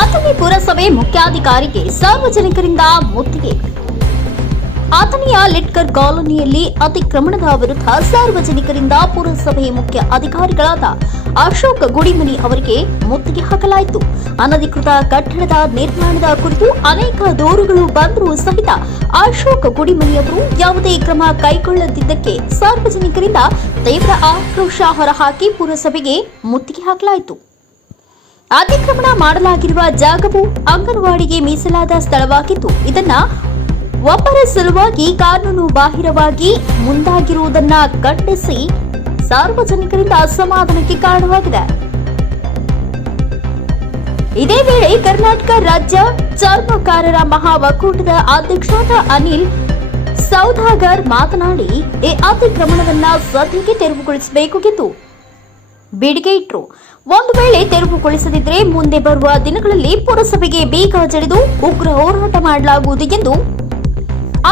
ಅಥಣಿ ಪುರಸಭೆ ಮುಖ್ಯಾಧಿಕಾರಿಗೆ ಸಾರ್ವಜನಿಕರಿಂದ ಮುತ್ತಿಗೆ. ಅಥಣಿಯ ಲಿಟ್ಕರ್ ಕಾಲೋನಿಯಲ್ಲಿ ಅತಿಕ್ರಮಣದ ವಿರುದ್ಧ ಸಾರ್ವಜನಿಕರಿಂದ ಪುರಸಭೆ ಮುಖ್ಯ ಅಧಿಕಾರಿಗಳಾದ ಅಶೋಕ್ ಗುಡಿಮನಿ ಅವರಿಗೆ ಮುತ್ತಿಗೆ ಹಾಕಲಾಯಿತು. ಅನಧಿಕೃತ ಕಟ್ಟಡದ ನಿರ್ಮಾಣದ ಕುರಿತು ಅನೇಕ ದೂರುಗಳು ಬಂದರೂ ಸಹಿತ ಅಶೋಕ್ ಗುಡಿಮನಿ ಅವರು ಯಾವುದೇ ಕ್ರಮ ಕೈಗೊಳ್ಳದಿದ್ದಕ್ಕೆ ಸಾರ್ವಜನಿಕರಿಂದ ತೀವ್ರ ಆಕ್ರೋಶ ಹೊರಹಾಕಿ ಪುರಸಭೆಗೆ ಮುತ್ತಿಗೆ ಹಾಕಲಾಯಿತು. ಅತಿಕ್ರಮಣ ಮಾಡಲಾಗಿರುವ ಜಾಗವು ಅಂಗನವಾಡಿಗೆ ಮೀಸಲಾದ ಸ್ಥಳವಾಗಿದ್ದು, ಇದನ್ನ ಒಬ್ಬರ ಸಲುವಾಗಿ ಕಾನೂನು ಬಾಹಿರವಾಗಿ ಮುಂದಾಗಿರುವುದನ್ನ ಖಂಡಿಸಿ ಸಾರ್ವಜನಿಕರಿಂದ ಅಸಮಾಧಾನಕ್ಕೆ ಕಾರಣವಾಗಿದೆ. ಇದೇ ವೇಳೆ ಕರ್ನಾಟಕ ರಾಜ್ಯ ಚರ್ಮಕಾರರ ಮಹಾ ಒಕ್ಕೂಟದ ಅಧ್ಯಕ್ಷರಾದ ಅನಿಲ್ ಸೌಧಾಗರ್ ಮಾತನಾಡಿ, ಈ ಅತಿಕ್ರಮಣವನ್ನ ಸದ್ಯಕ್ಕೆ ತೆರವುಗೊಳಿಸಬೇಕು ಎಂದು ಬೇಡಿಕೆ ಇಟ್ಟರು ಒಂದು ವೇಳೆ ತೆರವುಗೊಳಿಸದಿದ್ದರೆ ಮುಂದೆ ಬರುವ ದಿನಗಳಲ್ಲಿ ಪುರಸಭೆಗೆ ಬೀಗ ಜಡಿದು ಉಗ್ರ ಹೋರಾಟ ಮಾಡಲಾಗುವುದು ಎಂದು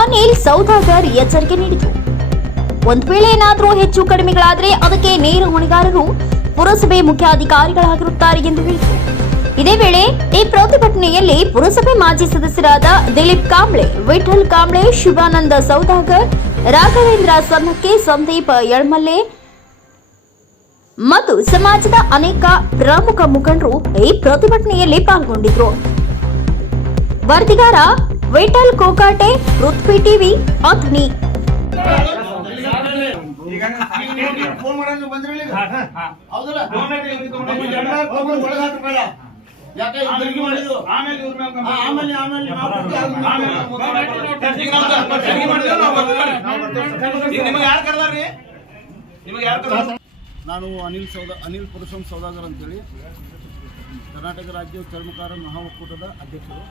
ಅನಿಲ್ ಸೌದಾಗರ್ ಎಚ್ಚರಿಕೆ ನೀಡಿದರು. ಒಂದು ವೇಳೆ ಏನಾದರೂ ಹೆಚ್ಚು ಕಡಿಮೆಗಳಾದರೆ ಅದಕ್ಕೆ ನೇರ ಹೊಣೆಗಾರರು ಪುರಸಭೆ ಮುಖ್ಯಾಧಿಕಾರಿಗಳಾಗಿರುತ್ತಾರೆ ಎಂದು ಹೇಳಿದರು. ಇದೇ ವೇಳೆ ಈ ಪ್ರತಿಭಟನೆಯಲ್ಲಿ ಪುರಸಭೆ ಮಾಜಿ ಸದಸ್ಯರಾದ ದಿಲೀಪ್ ಕಾಂಬ್ಳೆ, ವಿಠಲ್ ಕಾಂಬ್ಳೆ, ಶಿವಾನಂದ ಸೌದಾಗರ್, ರಾಘವೇಂದ್ರ ಸನ್ನಕ್ಕೆ ಸಂದೀಪ್ ಯಳ್ಮಲ್ಲೆ ಮತ್ತು ಸಮಾಜದ ಅನೇಕ ಪ್ರಮುಖ ಮುಖಂಡರು ಈ ಪ್ರತಿಭಟನೆಯಲ್ಲಿ ಪಾಲ್ಗೊಂಡಿದ್ರು. ವರದಿಗಾರ ವೈಟಲ್ ಕೋಕಾಟೆ ಪೃಥ್ವಿ ಟಿವಿ ಅಥಣಿ ನಿಮಗೆ ಯಾರು ಕರ್ದಾರ್ರಿ ನಿಮಗೆ ಯಾರು ಕರ್ದಾರ ನಾನು ಅನಿಲ್ ಸೌದ, ಅನಿಲ್ ಪುರುಷಂ ಸೌದಾಗರ್ ಅಂತೇಳಿ ಕರ್ನಾಟಕ ರಾಜ್ಯ ಚರ್ಮಕಾರ ಮಹಾ ಒಕ್ಕೂಟದ ಅಧ್ಯಕ್ಷರು.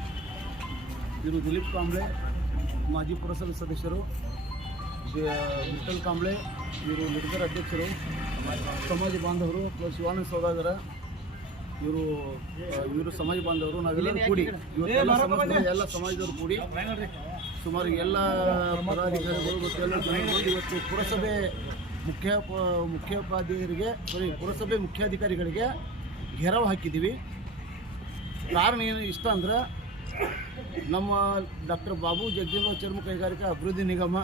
ಇವರು ದಿಲೀಪ್ ಕಾಂಬ್ಳೆ, ಮಾಜಿ ಪುರಸಭೆ ಸದಸ್ಯರು. ವಿಠಲ್ ಕಾಂಬ್ಳೆ, ಇವರು ಲಿಡ್ಗರ್ ಅಧ್ಯಕ್ಷರು. ಸಮಾಜ ಬಾಂಧವರು, ಪ್ಲಸ್ ಶಿವಾನಂದ ಸೌದಾಗರ, ಇವರು ಇವರು ಸಮಾಜ ಬಾಂಧವರು, ನಾವೆಲ್ಲರೂ ಕೂಡಿ ಇವತ್ತೆಲ್ಲ ಎಲ್ಲ ಸಮಾಜದವರು ಕೂಡಿ ಸುಮಾರು ಎಲ್ಲ ಪದಾಧಿಕಾರಿಗಳು ಮತ್ತು ಎಲ್ಲ ಇವತ್ತು ಪುರಸಭೆ ಮುಖ್ಯ ಮುಖ್ಯೋಪಾಧ್ಯಾಯರಿಗೆ ಸಾರಿ ಪುರಸಭೆ ಮುಖ್ಯಾಧಿಕಾರಿಗಳಿಗೆ ಘೆರವು ಹಾಕಿದ್ದೀವಿ. ಕಾರಣ ಏನು ಇಷ್ಟ ಅಂದ್ರೆ, ನಮ್ಮ ಡಾಕ್ಟರ್ ಬಾಬು ಜಗಜೀವ ಚರ್ಮ ಕೈಗಾರಿಕಾ ಅಭಿವೃದ್ಧಿ ನಿಗಮ,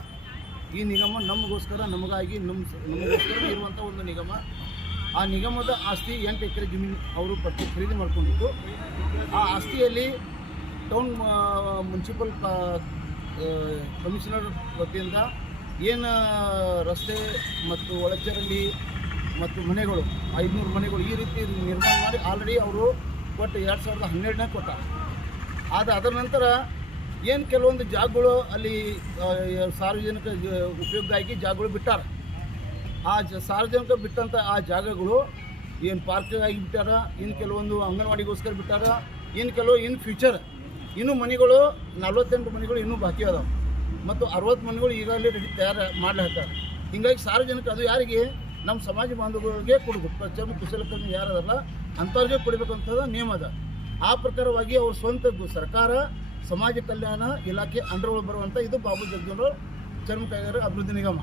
ಈ ನಿಗಮ ನಮಗೋಸ್ಕರ, ನಮಗಾಗಿ ನಮ್ಮ ನಮಗೋಸ್ಕರ ಇರುವಂಥ ಒಂದು ನಿಗಮ. ಆ ನಿಗಮದ ಆಸ್ತಿ ಎಂಟು ಎಕರೆ ಜಮೀನು ಅವರು ಪಟ್ಟು ಖರೀದಿ ಮಾಡಿಕೊಂಡಿತ್ತು ಆ ಆಸ್ತಿಯಲ್ಲಿ ಟೌನ್ ಮುನ್ಸಿಪಲ್ ಕಮಿಷನರ್ ವತಿಯಿಂದ ಏನು ರಸ್ತೆ ಮತ್ತು ಒಳಚರಂಡಿ ಮತ್ತು ಮನೆಗಳು, ಐದುನೂರು ಮನೆಗಳು ಈ ರೀತಿ ನಿರ್ಮಾಣ ಮಾಡಿ ಆಲ್ರೆಡಿ ಅವರು ಕೊಟ್ಟು ಎರಡು ಸಾವಿರದ ಹನ್ನೆರಡನೇ ಕೊಟ್ಟ. ಆದರೆ ಅದರ ನಂತರ ಏನು ಕೆಲವೊಂದು ಜಾಗಗಳು ಅಲ್ಲಿ ಸಾರ್ವಜನಿಕ ಉಪಯೋಗ ಉಪಯೋಗಕ್ಕಾಗಿ ಜಾಗಗಳು ಬಿಟ್ಟಾರ. ಆ ಜ, ಸಾರ್ವಜನಿಕ ಬಿಟ್ಟಂಥ ಆ ಜಾಗಗಳು ಏನು ಪಾರ್ಕ್ ಆಗಿ ಬಿಟ್ಟಾರ ಇನ್ನು ಕೆಲವೊಂದು ಅಂಗನವಾಡಿಗೋಸ್ಕರ ಬಿಟ್ಟಾರ ಇನ್ನು ಕೆಲವು ಇನ್ ಫ್ಯೂಚರ್ ಇನ್ನೂ ಮನೆಗಳು, ನಲ್ವತ್ತೆಂಟು ಮನೆಗಳು ಇನ್ನೂ ಬಾಕಿ ಅದಾವೆ. ಮತ್ತು ಅರವತ್ತು ಮನೆಗಳು ಈಗಾಗಲೇ ರೆಡಿ ತಯಾರು ಮಾಡ್ಲಾಕ ಹಿಂಗಾಗಿ ಸಾರ್ವಜನಿಕ ಅದು ಯಾರಿಗೆ? ನಮ್ಮ ಸಮಾಜ ಬಾಂಧವರಿಗೆ ಕೊಡಬೇಕು ಚರ್ಮ ಕುಶಲಕರ್ಮಿ ಯಾರದಲ್ಲ, ಅಂಥವ್ರಿಗೆ ಕೊಡಬೇಕಂತದ ನಿಯಮ ಅದ. ಆ ಪ್ರಕಾರವಾಗಿ ಅವ್ರ ಸ್ವಂತ ಸರ್ಕಾರ, ಸಮಾಜ ಕಲ್ಯಾಣ ಇಲಾಖೆ ಅಂಡರ್ ಬರುವಂಥ ಇದು ಬಾಬು ಜಗಜೀವನರಾವ್ ಚರ್ಮ ಕೈಗಾರ ಅಭಿವೃದ್ಧಿ ನಿಗಮ.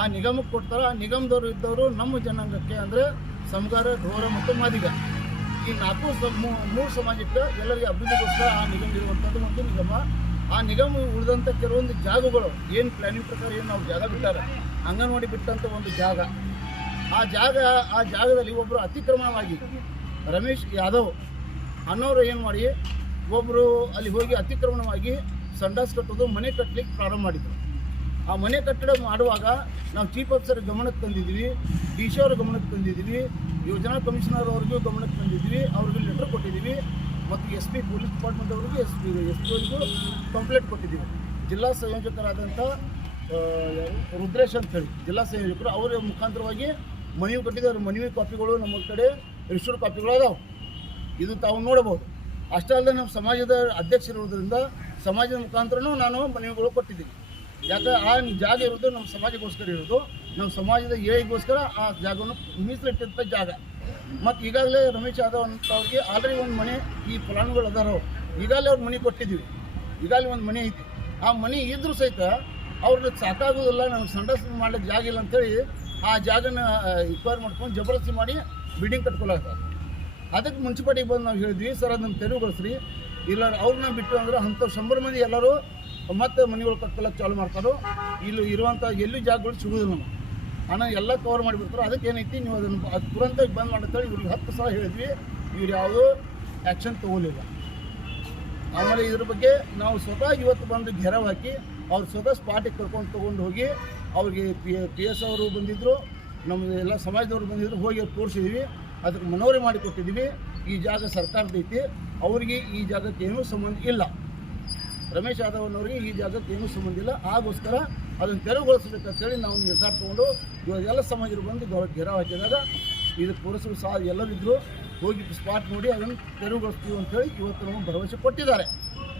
ಆ ನಿಗಮಕ್ಕೆ ಕೊಡ್ತಾರೆ. ಆ ನಿಗಮದವರು ಇದ್ದವರು ನಮ್ಮ ಜನಾಂಗಕ್ಕೆ ಅಂದರೆ ಸಮಗಾರ ಘೋರ ಮತ್ತು ಮಾದಿಗ. ಈ ನಾಲ್ಕು ಮೂರು ಸಮಾಜಕ್ಕೆ ಎಲ್ಲರಿಗೆ ಅಭಿವೃದ್ಧಿಗೋಸ್ಕರ ಆ ನಿಗಮ ಇರುವಂಥದ್ದು ಒಂದು ನಿಗಮ. ಆ ನಿಗಮ ಉಳಿದಂಥ ಕೆಲವೊಂದು ಜಾಗಗಳು, ಏನು ಪ್ಲಾನಿಂಗ್ ಪ್ರಕಾರ ಏನು ನಾವು ಜಾಗ ಬಿಟ್ಟಾರೆ, ಅಂಗನವಾಡಿ ಬಿಟ್ಟಂಥ ಒಂದು ಜಾಗ. ಆ ಜಾಗ, ಆ ಜಾಗದಲ್ಲಿ ಒಬ್ಬರು ಅತಿಕ್ರಮಣವಾಗಿ ರಮೇಶ್ ಯಾದವ್ ಅನ್ನೋರು ಏನು ಮಾಡಿ ಒಬ್ಬರು ಅಲ್ಲಿ ಹೋಗಿ ಅತಿಕ್ರಮಣವಾಗಿ ಸಂಡಾಸ್ ಕಟ್ಟೋದು, ಮನೆ ಕಟ್ಟಲಿಕ್ಕೆ ಪ್ರಾರಂಭ ಮಾಡಿದರು. ಆ ಮನೆ ಕಟ್ಟಡ ಮಾಡುವಾಗ ನಾವು ಚೀಫ್ ಆಫೀಸರ್ ಗಮನಕ್ಕೆ ತಂದಿದ್ವಿ ಡಿ ಸಿ ಅವ್ರ ಗಮನಕ್ಕೆ ತಂದಿದ್ವಿ, ಯೋಜನಾ ಕಮಿಷನರ್ ಅವ್ರಿಗೂ ಗಮನಕ್ಕೆ ತಂದಿದ್ವಿ, ಅವ್ರಿಗೆ ಲೆಟರ್ ಕೊಟ್ಟಿದ್ದೀವಿ ಮತ್ತು ಎಸ್ ಪಿ ಪೊಲೀಸ್ ಡಿಪಾರ್ಟ್ಮೆಂಟ್ ಅವರಿಗೆ ಎಸ್ ಪಿ ಎಸ್ ಪಿ ಅವರಿಗೂ ಕಂಪ್ಲೇಂಟ್ ಕೊಟ್ಟಿದ್ದೀವಿ. ಜಿಲ್ಲಾ ಸಂಯೋಜಕರಾದಂಥ? ರುದ್ರೇಶ್ ಅಂತ ಹೇಳಿ, ಜಿಲ್ಲಾ ಸಂಯೋಜಕರು, ಅವರ ಮುಖಾಂತರವಾಗಿ ಮನವಿ ಕೊಟ್ಟಿದ್ದಾರೆ. ಮನವಿ ಕಾಪಿಗಳು ನಮ್ಮ ಕಡೆ ರಿಜಿಸ್ಟರ್ಡ್ ಕಾಪಿಗಳು ಅದಾವೆ. ಇದು ತಾವು ನೋಡಬಹುದು. ಅಷ್ಟೇ ಅಲ್ಲದೆ ನಮ್ಮ ಸಮಾಜದ ಅಧ್ಯಕ್ಷರಿರೋದ್ರಿಂದ ಸಮಾಜದ ಮುಖಾಂತರನೂ ನಾನು ಮನವಿಗಳು ಕೊಟ್ಟಿದ್ದೀನಿ. ಯಾಕೆ ಆ ಜಾಗ ಇರೋದು ನಮ್ಮ ಸಮಾಜಕ್ಕೋಸ್ಕರ ಇರೋದು. ನಮ್ಮ ಸಮಾಜದ ಏಳಿಗೋಸ್ಕರ ಆ ಜಾಗವನ್ನು ಮೀಸಲಿಟ್ಟಂಥ ಜಾಗ. ಮತ್ತು ಈಗಾಗಲೇ ರಮೇಶ್ ಯಾದವ್ ಅಂತ ಅವ್ರಿಗೆ ಆಲ್ರೆಡಿ ಒಂದು ಮನೆ ಈ ಫಲಾನುಗಳು ಅದಾರ. ಈಗಾಗಲೇ ಅವ್ರ ಮನೆ ಕೊಟ್ಟಿದ್ದೀವಿ. ಈಗಾಗಲೇ ಒಂದು ಮನೆ ಐತಿ. ಆ ಮನೆ ಇದ್ರೂ ಸಹಿತ ಅವ್ರನ್ನ ಸಾಕಾಗೋದಿಲ್ಲ, ನಮ್ಗೆ ಸಂಡಸ್ ಮಾಡ್ಲಿಕ್ಕೆ ಜಾಗ ಇಲ್ಲ ಅಂತೇಳಿ ಆ ಜಾಗನ ಇಕ್ವೈರ್ ಮಾಡ್ಕೊಂಡು ಜಬರ್ದಸ್ತಿ ಮಾಡಿ ಬಿಲ್ಡಿಂಗ್ ಕಟ್ಕೊಳಕ ಅದಕ್ಕೆ ಮುನ್ಸಿಪಾಲಿಟಿಗೆ ಬಂದು ನಾವು ಹೇಳಿದ್ವಿ, ಸರ್ ಅದನ್ನು ತೆರವುಗೊಳಿಸ್ರಿ ಇಲ್ಲ ಅವ್ರನ್ನ ಬಿಟ್ಟು ಅಂದ್ರೆ ಅಂಥವ್ರು ಶಂಬರ್ ಮಂದಿ ಎಲ್ಲರೂ ಮತ್ತೆ ಮನೆಗಳು ಕಟ್ಕೊಳ್ಳೋಕೆ ಚಾಲು ಮಾಡ್ತಾರೋ, ಇಲ್ಲಿ ಇರುವಂಥ ಎಲ್ಲೂ ಜಾಗಗಳು ಸಿಗೋದಿಲ್ಲ ನಮಗೆ. ಹಣ ಎಲ್ಲ ಕವರ್ ಮಾಡಿಬಿಡ್ತಾರೆ ಅದಕ್ಕೆ ಏನೈತಿ, ನೀವು ಅದನ್ನು ಅದು ತುರಂತ ಬಂದ್ ಮಾಡತ್ತೇಳಿ ಇವ್ರಿಗೆ ಹತ್ತು ಸಲ ಹೇಳಿದ್ವಿ, ಇವ್ರು ಯಾವುದೂ ಆ್ಯಕ್ಷನ್ ತೊಗೊಲಿಲ್ಲ. ಆಮೇಲೆ ಇದ್ರ ಬಗ್ಗೆ ನಾವು ಸ್ವತಃ ಇವತ್ತು ಬಂದು ಘೆರವ್ ಹಾಕಿ, ಅವ್ರು ಸ್ವತಃ ಸ್ಪಾಟಿಗೆ ಕರ್ಕೊಂಡು ತೊಗೊಂಡು ಹೋಗಿ, ಅವ್ರಿಗೆ ಪಿ ಪಿ ಎಸ್ ಅವರು ಬಂದಿದ್ದರು ನಮ್ಮ ಎಲ್ಲ ಸಮಾಜದವರು ಬಂದಿದ್ರು, ಹೋಗಿ ಅವ್ರು ತೋರಿಸಿದ್ವಿ, ಅದಕ್ಕೆ ಮನವರಿ ಮಾಡಿ ಕೊಟ್ಟಿದ್ವಿ ಈ ಜಾಗ ಸರ್ಕಾರದೈತಿ, ಅವರಿಗೆ ಈ ಜಾಗಕ್ಕೆ ಏನೂ ಸಂಬಂಧ ಇಲ್ಲ. ರಮೇಶ್ ಯಾದವ್ನವರಿಗೆ ಈ ಜಾಗಕ್ಕೆ ಏನೂ ಸಂಬಂಧ ಇಲ್ಲ. ಆಗೋಸ್ಕರ ಅದನ್ನು ತೆರವುಗೊಳಿಸ್ಬೇಕಂತೇಳಿ ನಾವು ನಿರ್ಧಾರ ತೊಗೊಂಡು ಇವಾಗ ಎಲ್ಲ ಸಮಾಜರು ಬಂದು ಗೌರವ ಘೆರಾವ್ ಹಾಕಿದಾಗ ಇದಕ್ಕೆ ಪುರಸಭೆ ಸಹ ಎಲ್ಲರಿದ್ದರು ಹೋಗಿ ಸ್ಪಾಟ್ ನೋಡಿ ಅದನ್ನು ತೆರವುಗೊಳಿಸ್ತೀವಿ ಅಂತೇಳಿ ಇವತ್ತು ನಮಗೆ ಭರವಸೆ ಕೊಟ್ಟಿದ್ದಾರೆ.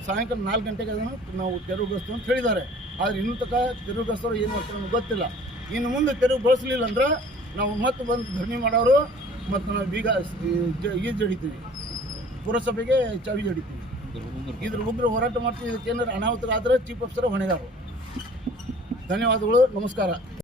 ಸಾಯಂಕಾಲ ನಾಲ್ಕು ಗಂಟೆಗೆ ಅದನ್ನು ನಾವು ತೆರವುಗೊಳಿಸ್ತೀವಿ ಅಂತ ಹೇಳಿದ್ದಾರೆ. ಆದರೆ ಇನ್ನೂ ತನಕ ತೆರವುಗೊಳಿಸೋರು ಏನು ಮಾಡ್ತಾರೆ ನಮ್ಗೆ ಗೊತ್ತಿಲ್ಲ. ಇನ್ನು ಮುಂದೆ ತೆರವುಗೊಳಿಸಲಿಲ್ಲ ಅಂದ್ರೆ ನಾವು ಮತ್ತೆ ಬಂದು ಧರಣಿ ಮಾಡೋರು ಮತ್ತು ನಾವು ಬೀಗ ಈಜು ಜಡಿತೀವಿ ಪುರಸಭೆಗೆ ಚಾವಿ ಜಡಿತೀವಿ ಇದ್ರ ಉಗ್ರ ಹೋರಾಟ ಮಾಡ್ತೀವಿ. ಇದಕ್ಕೆ ಅನಾಹುತ ಆದರೆ ಚೀಫ್ ಆಫೀಸರ್ ಹೊಣೆಗಾರರು. ಧನ್ಯವಾದಗಳು ನಮಸ್ಕಾರ.